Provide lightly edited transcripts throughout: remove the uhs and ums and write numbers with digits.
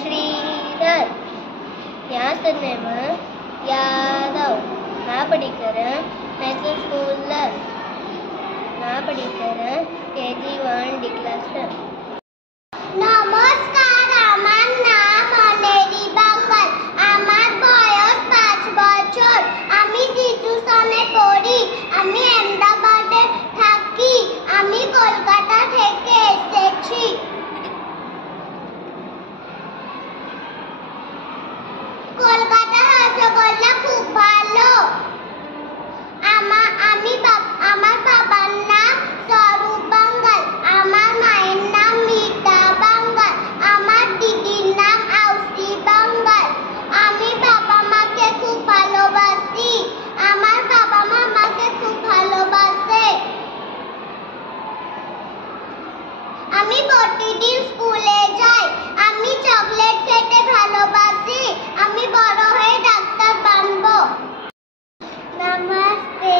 श्रीधर। यहाँ सरनेम यादव। நான் படிக்கிறேன் நேஷனல் ஸ்கூல்ல. நான் படிக்கிறேன் केजी 1 डी क्लास। নমস্কার, আমার নাম অনেরি বাঙ্গাল। আমার বয়স 5 বছর। আমি শিশুসনে পড়ি। আমি আহমেদাবাদে থাকি। আমি কলকাতা থেকে এসেছি। কলকাতার রসগোল্লা খুব ভালো। আমার বাবার নাম স্বরূপ বাঙ্গাল। আমার মায়ের নাম মিতা বাঙ্গাল। আমার দিদির নাম আউসি বাঙ্গাল। আমি বাবা মাকে খুব ভালোবাসি। আমার বাবা মা আমাকে খুব ভালোবাসে। আমি প্রতিদিন স্কুলে যাই। আমি চকলেট খেতে ভালোবাসি। আমি বড় হয়ে ডাক্তার বানবো। नमस्ते,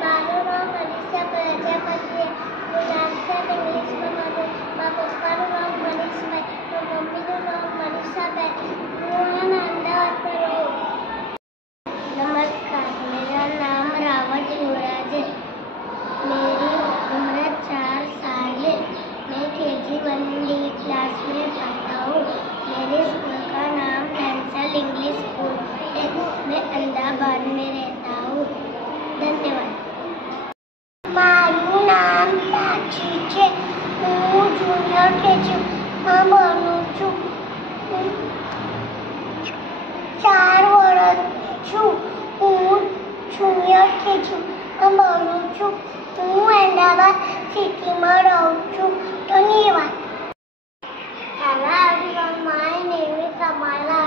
मारो नाम मनीषा प्रजापति है। मैं इंग्लिश में मारो। माँ पापा नो नाम मनीष है। तो मम्मी नो नाम मनीषा है। मोहन अहमदाबाद में रहो। नमस्कार, मेरा नाम रावत युवराज है। मेरी उम्र 4 साल है। मैं केजी 1 डी क्लास में पढ़ता हूँ। मेरे स्कूल का नाम नेशनल इंग्लिश स्कूल है। मैं अहमदाबाद में रहता हूँ। धन्यवाद। મારું નામ પ્રાચી છે। હું જુનિયર કેજી માં ભણું છું। 4 વર્ષ છું। હું જુનિયર કેજી માં ભણું છું। હું અમદાવાદ સિટીમાં રહું છું। ધન્યવાદ। Hello everyone, my name is Samala